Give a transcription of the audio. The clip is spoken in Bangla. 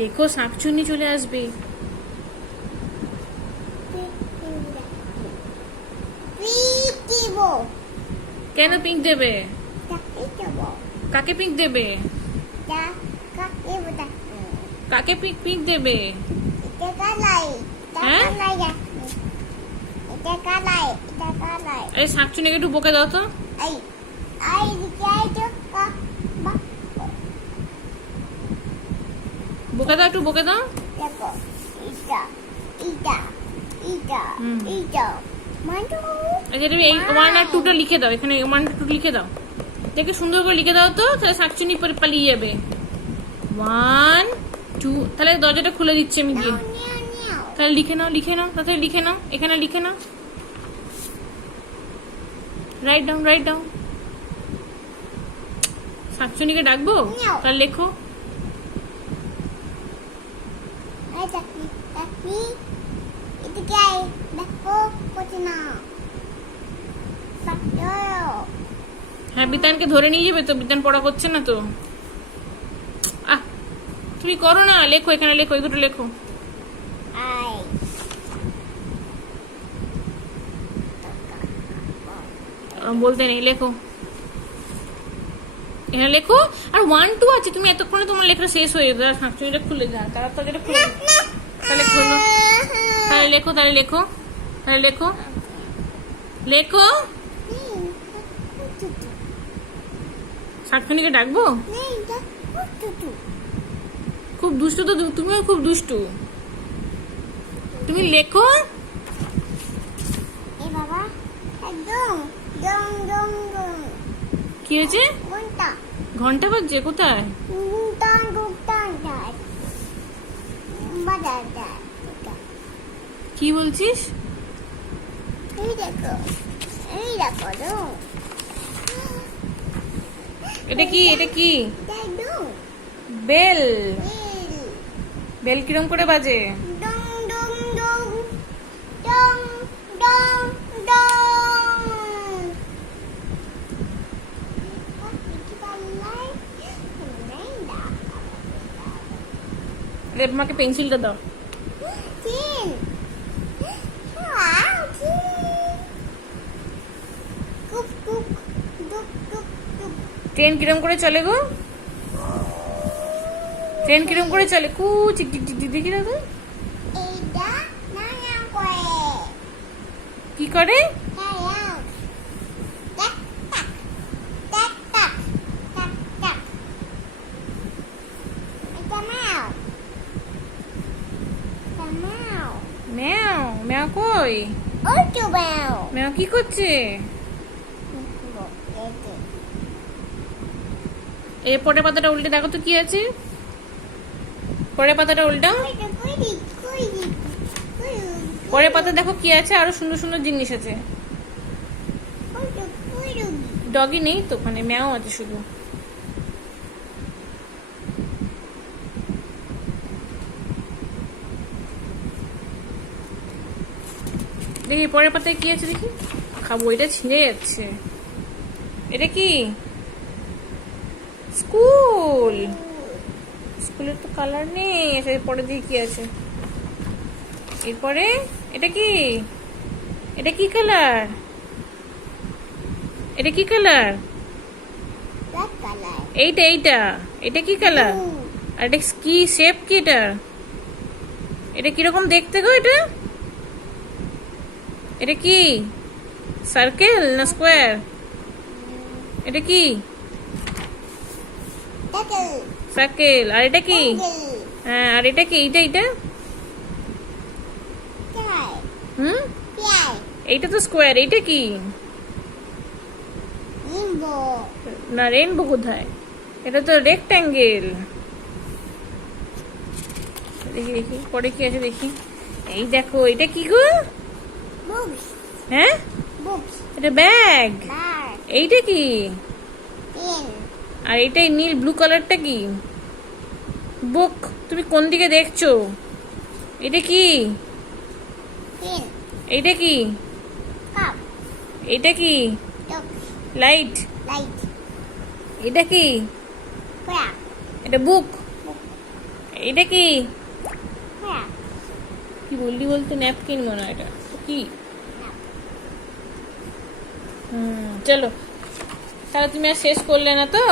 দেখো শাকচুন্নি চলে আসবে। কেন পিঙ্ক দেবে? কাকে পিঙ্ক দেবে? কাকে পিঙ্ক দেবে? হ্যাঁ এই শাকচুন্নিকে একটু বকে দাও তো। বকে দাও, একটু বকে দাও। এই 1 আর 2টা লিখে দাও, এখানে 1 2 লিখে দাও। দেখে সুন্দর করে লিখে দাও তো, তাহলে শাকচুন্নি পালিয়ে যাবে। 1 2, তাহলে দরজাটা খুলে দিচ্ছি আমি গিয়ে। তাহলে লিখে নাও, তাহলে লিখে নাও, এখানে লিখে নাও। Write down. শাকচুন্নিকে ডাকবো? তাহলে লেখো। হ্যাঁ, বিতানকে ধরে নিয়ে যাবে তো, বিতান পড়া করছে না তো। তুমি করো না, লেখো, এখানে লেখো, এই দুটো লেখো। বলতে নেই, লেখো, এখানে লেখো। আর 1 2 আছে, তুমি এতক্ষণে তোমার লেখা শেষ হয়ে যাবে। শাকচুন্নিটা খুলে যা, তারা তো যেটা খুলে, তাহলে খোলো, তাহলে লেখো। শাকচুন্নিকে ডাকবো? খুব দুষ্টু তো, তুমিও খুব দুষ্টু। তুমি লেখো। কি হয়েছে? ঘন্টা বাজছে? কোথায়? কি বলছিস? এটা কি? বেল। বেল কিরম করে বাজে? আমাকে পেন্সিলটা দাও। ট্রেন কিরম করে চলে গো? ট্রেন কিরম করে চলে? চিক চিক চিক দেখি না তো। কি করে? ম্যাও কই? ম্যাও কি করছে? এই পরের পাতাটা উল্টে দেখো তো কি আছে। পরের পাতাটা উল্টাও। পরের পাতা দেখো কি আছে, আরো সুন্দর সুন্দর জিনিস আছে। ডগি নেই তো ওখানে, ম্যাও আছে শুধু। দেখি পরের পাতায় কি আছে, দেখি। খাবো, এটা ছিঁড়ে যাচ্ছে। এটা কি? স্কুলের তো কালার নেই। পরে দেখি কি আছে। এরপরে এটা কি কালার? এটা কি কালার? আর এটা কি শেপ? কি এটা কিরকম দেখতে গো? এটা কি সার্কেল না স্কোয়ার? এটা কি? সার্কেল। আর এটা কি? হ্যাঁ, আর এটা কি? এটা এইটা তো স্কোয়ার। এইটা কি? না, রেইনবো কোথায়? এটা তো রেক্ট্যাঙ্গেল। দেখি পরে কি আছে দেখি। এই দেখো, এটা কি গো? হ্যাঁ, এটা ব্যাগ। এইটা কি? আর এইটাই নীল ব্লু কালারটা কি? বুক। তুমি কোন দিকে দেখছো? এটা কি? এইটা কি? এটা কি? লাইট। এটা কি? এটা বুক। এটা কি কি বললি বলতে ন্যাপকিন মনে হয় এটা কি চলো তাহলে তুমি আর শেষ করলে না তো